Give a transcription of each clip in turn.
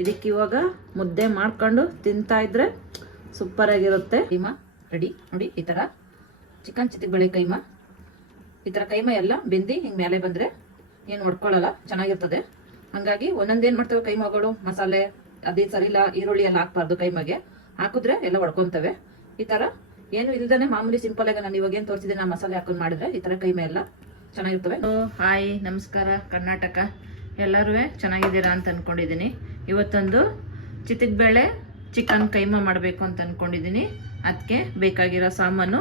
ಇದಕ್ಕೆ ಇವಾಗ ಮುದ್ದೆ ಮಾಡ್ಕೊಂಡು ತಿಂತಾ ಇದ್ರೆ ಸೂಪರ್ ಆಗಿರುತ್ತೆ. ಕೈಮಾ ರೆಡಿ ನೋಡಿ. ಈ ತರ ಚಿಕನ್ ಚಿತ್ತಿಗೆ ಕೈಮಾ, ಈ ತರ ಕೈಮಾ ಎಲ್ಲ ಬೆಂದಿ ಹಿಂಗ್ ಮೇಲೆ ಬಂದ್ರೆ ಏನು ಹೊಡ್ಕೊಳ್ಳಲ್ಲ, ಚೆನ್ನಾಗಿರ್ತದೆ. ಹಂಗಾಗಿ ಒಂದೊಂದೇನ್ ಮಾಡ್ತೇವೆ ಕೈಮಾಗಳು ಮಸಾಲೆ ಅದೇ ಸರಿ ಇಲ್ಲ, ಈರುಳ್ಳಿ ಎಲ್ಲ ಹಾಕ್ಬಾರ್ದು. ಕೈಮಾಗೆ ಹಾಕಿದ್ರೆ ಎಲ್ಲ ಹೊಡ್ಕೊಂತವೆ. ಈ ತರ ಏನು ಇಲ್ದಾನೆ ಮಾಮೂಲಿ ಸಿಂಪಲ್ ಆಗಿ ನಾನು ಇವಾಗ ಏನ್ ತೋರಿಸಿದೆ ಮಸಾಲೆ ಹಾಕೊಂಡು ಮಾಡಿದ್ರೆ ಈ ತರ ಕೈಮಾ ಎಲ್ಲ ಚೆನ್ನಾಗಿರ್ತವೆ. ಹಾಯ್, ನಮಸ್ಕಾರ ಕರ್ನಾಟಕ. ಎಲ್ಲರೂ ಚೆನ್ನಾಗಿದ್ದೀರಾ ಅಂತ ಅನ್ಕೊಂಡಿದ್ದೀನಿ. ಇವತ್ತೊಂದು ಚಿತ್ತಿಗೆ ಚಿಕನ್ ಕೈಮಾ ಮಾಡಬೇಕು ಅಂತ ಅನ್ಕೊಂಡಿದ್ದೀನಿ. ಅದಕ್ಕೆ ಬೇಕಾಗಿರೋ ಸಾಮಾನು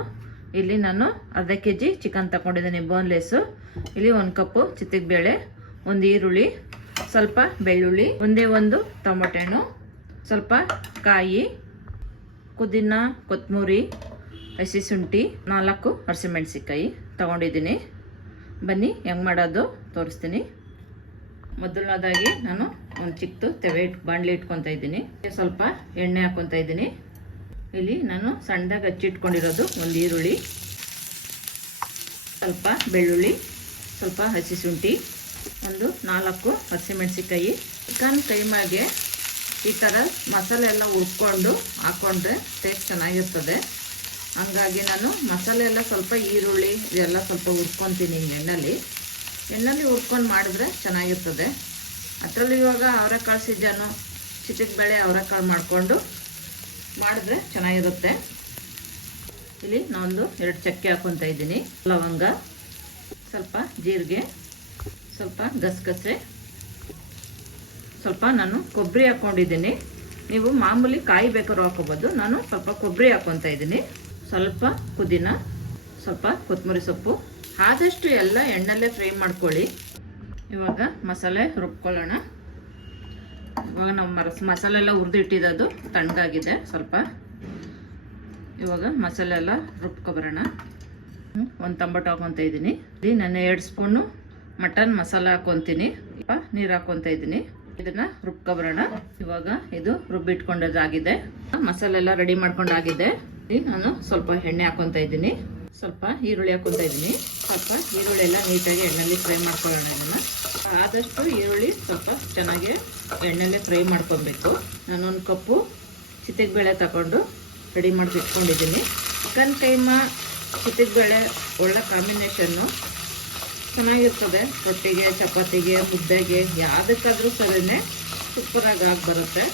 ಇಲ್ಲಿ ನಾನು ಅರ್ಧ kg ಚಿಕನ್ ತಗೊಂಡಿದ್ದೀನಿ ಬೋನ್ಲೆಸ್ಸು. ಇಲ್ಲಿ 1 ಕಪ್ಪು ಚಿತ್ತಿಗೆ ಬೇಳೆ, 1 ಈರುಳ್ಳಿ, ಸ್ವಲ್ಪ ಬೆಳ್ಳುಳ್ಳಿ, ಒಂದೇ 1 ಟೊಮೊಟೊ ಹಣ್ಣು, ಸ್ವಲ್ಪ ಕಾಯಿ, ಪುದೀನ, ಕೊತ್ತಂಬರಿ, ಹಸಿ ಶುಂಠಿ, 4 ಹಸಿಮೆಣಸಿಕಾಯಿ ತಗೊಂಡಿದ್ದೀನಿ. ಬನ್ನಿ ಹೆಂಗೆ ಮಾಡೋದು ತೋರಿಸ್ತೀನಿ. ಮೊದಲನೇದಾಗಿ ನಾನು ಒಂದು ಚಿಕ್ಕದು ತೆವೆ ಬಾಣಲಿ ಇಟ್ಕೊತಾ ಇದ್ದೀನಿ. ಸ್ವಲ್ಪ ಎಣ್ಣೆ ಹಾಕೊತಾ ಇದ್ದೀನಿ. ಇಲ್ಲಿ ನಾನು ಸಣ್ಣದಾಗಿ ಹಚ್ಚಿಟ್ಕೊಂಡಿರೋದು 1 ಈರುಳ್ಳಿ, ಸ್ವಲ್ಪ ಬೆಳ್ಳುಳ್ಳಿ, ಸ್ವಲ್ಪ ಹಸಿ ಶುಂಠಿ, 4 ಹಸಿಮೆಣಸಿಕಾಯಿ. ಚಿಕನ್ ಕೈಮಾಗೆ ಈ ಥರ ಮಸಾಲೆ ಎಲ್ಲ ಹುರ್ಕೊಂಡು ಹಾಕೊಂಡ್ರೆ ಟೇಸ್ಟ್ ಚೆನ್ನಾಗಿರ್ತದೆ. ಹಂಗಾಗಿ ನಾನು ಮಸಾಲೆ ಎಲ್ಲ ಸ್ವಲ್ಪ ಈರುಳ್ಳಿ ಇದೆಲ್ಲ ಸ್ವಲ್ಪ ಹುರ್ಕೊತೀನಿ ಎಣ್ಣೆಲಿ ಹುರ್ಕೊಂಡು ಮಾಡಿದ್ರೆ ಚೆನ್ನಾಗಿರ್ತದೆ. ಅದರಲ್ಲಿ ಇವಾಗ ಅವರೆಕಾಳು ಸೀಜನ್ನು, ಚಿತ್ತಿಗೆ ಬೇಳೆ ಅವರೆಕಾಳು ಮಾಡಿಕೊಂಡು ಮಾಡಿದ್ರೆ ಚೆನ್ನಾಗಿರುತ್ತೆ. ಇಲ್ಲಿ ನಾನೊಂದು 2 ಚಕ್ಕೆ ಹಾಕೊತಾ ಇದ್ದೀನಿ, ಲವಂಗ, ಸ್ವಲ್ಪ ಜೀರಿಗೆ, ಸ್ವಲ್ಪ ಗಸಗಸೆ, ಸ್ವಲ್ಪ ನಾನು ಕೊಬ್ಬರಿ ಹಾಕ್ಕೊಂಡಿದ್ದೀನಿ. ನೀವು ಮಾಮೂಲಿ ಕಾಯಿ ಬೇಕಾದ್ರೂ ಹಾಕೋಬೋದು. ನಾನು ಸ್ವಲ್ಪ ಕೊಬ್ಬರಿ ಹಾಕೊತಾ ಇದ್ದೀನಿ. ಸ್ವಲ್ಪ ಪುದೀನ, ಸ್ವಲ್ಪ ಕೊತ್ತಂಬರಿ ಸೊಪ್ಪು. ಆದಷ್ಟು ಎಲ್ಲ ಎಣ್ಣೆಲ್ಲೇ ಫ್ರೈ ಮಾಡ್ಕೊಳ್ಳಿ. ಇವಾಗ ಮಸಾಲೆ ರುಬ್ಕೊಳ್ಳೋಣ. ಇವಾಗ ನಾವು ಮಸಾಲೆ ಎಲ್ಲ ಹುರಿದಿಟ್ಟಿದ್ದು ತಣ್ಣಗಾಗಿದೆ ಸ್ವಲ್ಪ. ಇವಾಗ ಮಸಾಲೆ ಎಲ್ಲ ರುಬ್ಕೊಬರೋಣ. 1 ಟೊಮೊಟೊ ಹಾಕೊತಾ ಇದ್ದೀನಿ. ಇಲ್ಲಿ ನಾನು 2 ಸ್ಪೂನು ಮಟನ್ ಮಸಾಲೆ ಹಾಕೊತೀನಿ. ನೀರು ಹಾಕೊತಾ ಇದ್ದೀನಿ. ಇದನ್ನ ರುಬ್ಕೊಬರೋಣ. ಇವಾಗ ಇದು ರುಬ್ಬಿಟ್ಕೊಂಡದಾಗಿದೆ. ಮಸಾಲೆ ಎಲ್ಲ ರೆಡಿ ಮಾಡ್ಕೊಂಡಾಗಿದೆ. ನಾನು ಸ್ವಲ್ಪ ಎಣ್ಣೆ ಹಾಕೊತಾ ಇದ್ದೀನಿ, ಸ್ವಲ್ಪ ಈರುಳ್ಳಿ ಹಾಕೊತಾ ಇದ್ದೀನಿ. ಸ್ವಲ್ಪ ಈರುಳ್ಳಿ ಎಲ್ಲ ನೀಟಾಗಿ ಎಣ್ಣೆಯಲ್ಲಿ ಫ್ರೈ ಮಾಡ್ಕೊಳ್ಳೋಣ. ಇದನ್ನ ಆದಷ್ಟು ಈರುಳ್ಳಿ ಸ್ವಲ್ಪ ಚೆನ್ನಾಗಿ ಎಣ್ಣೆಲ್ಲೇ ಫ್ರೈ ಮಾಡ್ಕೊಬೇಕು. ನಾನು 1 ಕಪ್ಪು ಚಿತ್ತಿಗೆ ಬೇಳೆ ತಗೊಂಡು ರೆಡಿ ಮಾಡಿ ಇಟ್ಕೊಂಡಿದ್ದೀನಿ. ಚಿಕನ್ ಕೈಮಾ ಚಿತ್ತಿಗೆ ಬೇಳೆ ಒಳ್ಳೆ ಕಾಂಬಿನೇಷನ್ನು, ಚೆನ್ನಾಗಿರ್ತದೆ. ರೊಟ್ಟಿಗೆ, ಚಪಾತಿಗೆ, ಮುದ್ದೆಗೆ ಯಾವುದಕ್ಕಾದ್ರೂ ಸರಿನೇ ಸೂಪರಾಗಿ ಆಗಿ ಬರುತ್ತೆ.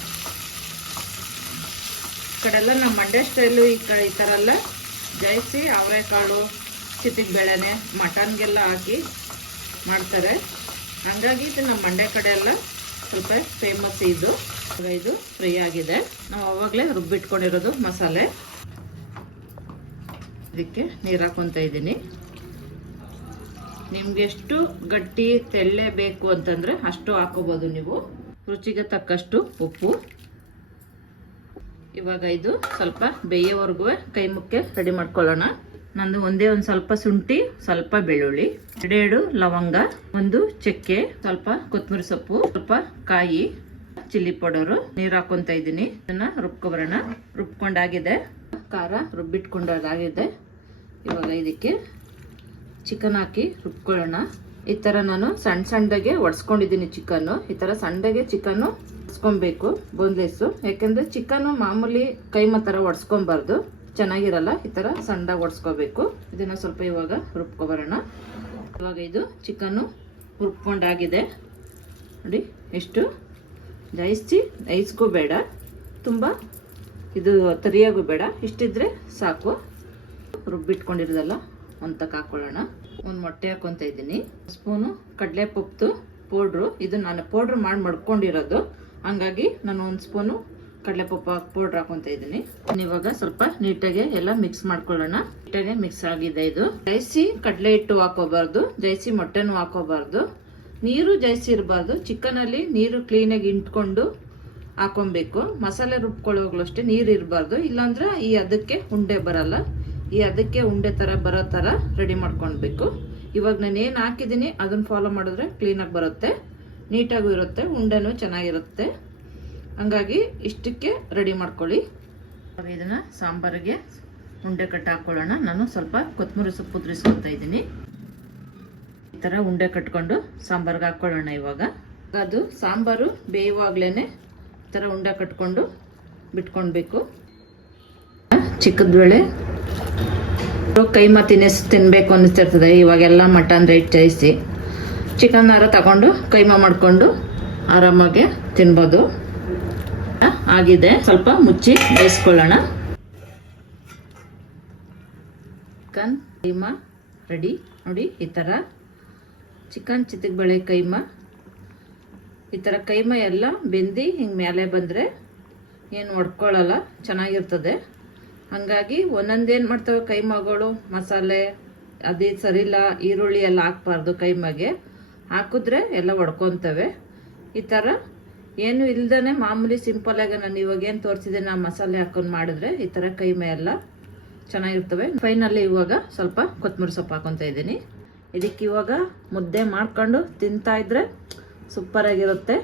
ಈ ಕಡೆ ಎಲ್ಲ ನಮ್ಮ ಮಂಡ್ಯ ಸ್ಟೈಲು ಈ ಥರ ಎಲ್ಲ ಜಾಯಿಸಿ ಅವರೆಕಾಳು ಚಿತ್ತಿಗೆ ಬೇಳೆನೆ ಮಟನ್ಗೆಲ್ಲ ಹಾಕಿ ಮಾಡ್ತಾರೆ. ಹಂಗಾಗಿ ಇದು ನಮ್ಮ ಮಂಡ್ಯ ಕಡೆ ಎಲ್ಲ ಸ್ವಲ್ಪ ಫೇಮಸ್. ಇದು ಫ್ರೈ ಆಗಿದೆ. ನಾವು ಅವಾಗಲೇ ರುಬ್ಬಿಟ್ಕೊಂಡಿರೋದು ಮಸಾಲೆ. ಇದಕ್ಕೆ ನೀರು ಹಾಕೊತಾ ಇದ್ದೀನಿ. ನಿಮ್ಗೆ ಎಷ್ಟು ಗಟ್ಟಿ ತೆಳ್ಳೆ ಬೇಕು ಅಂತಂದ್ರೆ ಅಷ್ಟು ಹಾಕೋಬಹುದು ನೀವು. ರುಚಿಗೆ ತಕ್ಕಷ್ಟು ಉಪ್ಪು. ಇವಾಗ ಇದು ಸ್ವಲ್ಪ ಬೇಯೋವರೆಗೂ ಕೈಮುಕ್ಕೆ ರೆಡಿ ಮಾಡ್ಕೊಳ್ಳೋಣ. ನಂದು ಒಂದೇ ಒಂದು ಸ್ವಲ್ಪ ಶುಂಠಿ, ಸ್ವಲ್ಪ ಬೆಳ್ಳುಳ್ಳಿ, 2 ಲವಂಗ, 1 ಚಕ್ಕೆ, ಸ್ವಲ್ಪ ಕೊತ್ತಂಬರಿ ಸೊಪ್ಪು, ಸ್ವಲ್ಪ ಕಾಯಿ, ಚಿಲ್ಲಿ ಪೌಡರು, ನೀರು ಹಾಕೊತಾ ಇದ್ದೀನಿ. ಇದನ್ನ ರುಬ್ಕೊಬರೋಣ. ರುಬ್ಕೊಂಡಾಗಿದೆ, ಖಾರ ರುಬ್ಬಿಟ್ಕೊಂಡಾಗಿದೆ. ಇವಾಗ ಇದಕ್ಕೆ ಚಿಕನ್ ಹಾಕಿ ರುಬ್ಕೊಳ್ಳೋಣ. ಈ ಥರ ನಾನು ಸಣ್ಣದಾಗೆ ಒಡ್ಸ್ಕೊಂಡಿದ್ದೀನಿ ಚಿಕನ್ನು. ಈ ಥರ ಸಣ್ಣದಾಗೆ ಚಿಕನ್ನು ಒಡ್ಸ್ಕೊಬೇಕು ಬೋನ್ಲೆಸ್ಸು. ಯಾಕೆಂದರೆ ಚಿಕನ್ನು ಮಾಮೂಲಿ ಕೈಮಾ ಥರ ಒಡ್ಸ್ಕೊಬಾರ್ದು, ಚೆನ್ನಾಗಿರಲ್ಲ. ಈ ಥರ ಸಣ್ಣದಾಗಿ ಒಡ್ಸ್ಕೋಬೇಕು. ಇದನ್ನು ಸ್ವಲ್ಪ ಇವಾಗ ರುಬ್ಕೊಬರೋಣ. ಇವಾಗ ಇದು ಚಿಕನ್ನು ರುಬ್ಕೊಂಡಾಗಿದೆ ನೋಡಿ. ಎಷ್ಟು ನೈಸ್ಗೂ ಬೇಡ, ತುಂಬ ಇದು ತರಿಯಾಗೂ ಬೇಡ, ಇಷ್ಟಿದ್ರೆ ಸಾಕು. ರುಬ್ಬಿಟ್ಕೊಂಡಿರೋದಲ್ಲ ಒಂದಕ್ಕೆ ಹಾಕೊಳ್ಳೋಣ. 1 ಮೊಟ್ಟೆ ಹಾಕೊತಾ ಇದ್ದೀನಿ. ಸ್ಪೂನು ಕಡಲೆ ಪಪ್ಪು ಪೌಡ್ರು. ಇದು ನಾನು ಪೌಡ್ರ್ ಮಾಡಿ ಮಡ್ಕೊಂಡಿರೋದು, ಹಂಗಾಗಿ ನಾನು 1 ಸ್ಪೂನು ಕಡಲೆಪಪ್ಪು ಪೌಡ್ರ್ ಹಾಕೊತಾ ಇದ್ದೀನಿ. ಇವಾಗ ಸ್ವಲ್ಪ ನೀಟಾಗಿ ಎಲ್ಲ ಮಿಕ್ಸ್ ಮಾಡ್ಕೊಳ್ಳೋಣ. ನೀಟಾಗಿ ಮಿಕ್ಸ್ ಆಗಿದೆ. ಇದು ಜಾಯಿಸಿ ಕಡಲೆ ಹಿಟ್ಟು ಹಾಕೋಬಾರ್ದು, ಜಾಯಿಸಿ ಮೊಟ್ಟೆನೂ ಹಾಕೋಬಾರ್ದು, ನೀರು ಜಾಯಿಸಿ ಇರಬಾರ್ದು. ಚಿಕನಲ್ಲಿ ನೀರು ಕ್ಲೀನಾಗಿ ಇಂಟ್ಕೊಂಡು ಹಾಕೊಬೇಕು. ಮಸಾಲೆ ರುಬ್ಕೊಳ್ಳೋಗ್ಲೂ ಅಷ್ಟೇ ನೀರು ಇರಬಾರ್ದು, ಇಲ್ಲಾಂದ್ರೆ ಈ ಅದಕ್ಕೆ ಉಂಡೆ ಬರಲ್ಲ. ಈ ಅದಕ್ಕೆ ಉಂಡೆ ಥರ ಬರೋ ಥರ ರೆಡಿ ಮಾಡ್ಕೊಳ್ಬೇಕು. ಇವಾಗ ನಾನು ಏನು ಹಾಕಿದ್ದೀನಿ ಅದನ್ನು ಫಾಲೋ ಮಾಡಿದ್ರೆ ಕ್ಲೀನಾಗಿ ಬರುತ್ತೆ, ನೀಟಾಗೂ ಇರುತ್ತೆ, ಉಂಡೆನೂ ಚೆನ್ನಾಗಿರುತ್ತೆ. ಹಂಗಾಗಿ ಇಷ್ಟಕ್ಕೆ ರೆಡಿ ಮಾಡ್ಕೊಳ್ಳಿ. ಇದನ್ನು ಸಾಂಬಾರಿಗೆ ಉಂಡೆ ಕಟ್ಟಿ ಹಾಕ್ಕೊಳ್ಳೋಣ. ನಾನು ಸ್ವಲ್ಪ ಕೊತ್ತಂಬರಿ ಸೊಪ್ಪು ಉದುರಿಸ್ಕೊತಾ ಇದ್ದೀನಿ. ಈ ಥರ ಉಂಡೆ ಕಟ್ಕೊಂಡು ಸಾಂಬಾರ್ಗೆ ಹಾಕ್ಕೊಳ್ಳೋಣ. ಇವಾಗ ಅದು ಸಾಂಬಾರು ಬೇಯುವಾಗಲೇ ಥರ ಉಂಡೆ ಕಟ್ಕೊಂಡು ಬಿಟ್ಕೊಳ್ಬೇಕು. ಚಿಕ್ಕದ ಬೇಳೆ ಕೈಮಾ ತಿನ್ನಬೇಕು ಅನ್ನಿಸ್ತಿರ್ತದೆ. ಇವಾಗೆಲ್ಲ ಮಟನ್ ರೇಟ್ ಜಾಸ್ತಿ, ಚಿಕನ್ ತಗೊಂಡು ಕೈಮಾ ಮಾಡಿಕೊಂಡು ಆರಾಮಾಗಿ ತಿನ್ಬೋದು. ಆಗಿದೆ, ಸ್ವಲ್ಪ ಮುಚ್ಚಿ ಬೇಯಿಸ್ಕೊಳ್ಳೋಣ. ಚಿಕನ್ ಕೈಮಾ ರೆಡಿ ನೋಡಿ. ಈ ಥರ ಚಿಕನ್ ಚಿತ್ತಗಬೇಳೆ ಕೈಮಾ, ಈ ಥರ ಕೈಮಾ ಎಲ್ಲ ಬೆಂದು ಹಿಂಗೆ ಮೇಲೆ ಬಂದರೆ ಏನು ಒಡ್ಕೊಳ್ಳಲ್ಲ, ಚೆನ್ನಾಗಿರ್ತದೆ. ಹಾಗಾಗಿ ಒಂದೊಂದೇನು ಮಾಡ್ತವೆ ಕೈಮಾಗಳು, ಮಸಾಲೆ ಅದೇ ಸರಿಲ್ಲ, ಈರುಳ್ಳಿ ಎಲ್ಲ ಹಾಕ್ಬಾರ್ದು. ಕೈಮಾಗೆ ಹಾಕಿದ್ರೆ ಎಲ್ಲ ಒಡ್ಕೊತವೆ. ಈ ಥರ ಏನು ಇಲ್ದೇ ಮಾಮೂಲಿ ಸಿಂಪಲಾಗಿ ನಾನು ಇವಾಗ ಏನು ತೋರಿಸಿದ್ದೀನಿ ಆ ಮಸಾಲೆ ಹಾಕೊಂಡು ಮಾಡಿದ್ರೆ ಈ ಥರ ಕೈಮಾ ಎಲ್ಲ ಚೆನ್ನಾಗಿರ್ತವೆ. ಫೈನಲ್ಲಿ ಇವಾಗ ಸ್ವಲ್ಪ ಕೊತ್ತಂಬರಿ ಸೊಪ್ಪು ಹಾಕೊತಾ ಇದ್ದೀನಿ. ಇದಕ್ಕೆ ಇವಾಗ ಮುದ್ದೆ ಮಾಡ್ಕೊಂಡು ತಿಂತಾ ಇದ್ರೆ ಸೂಪರಾಗಿರುತ್ತೆ.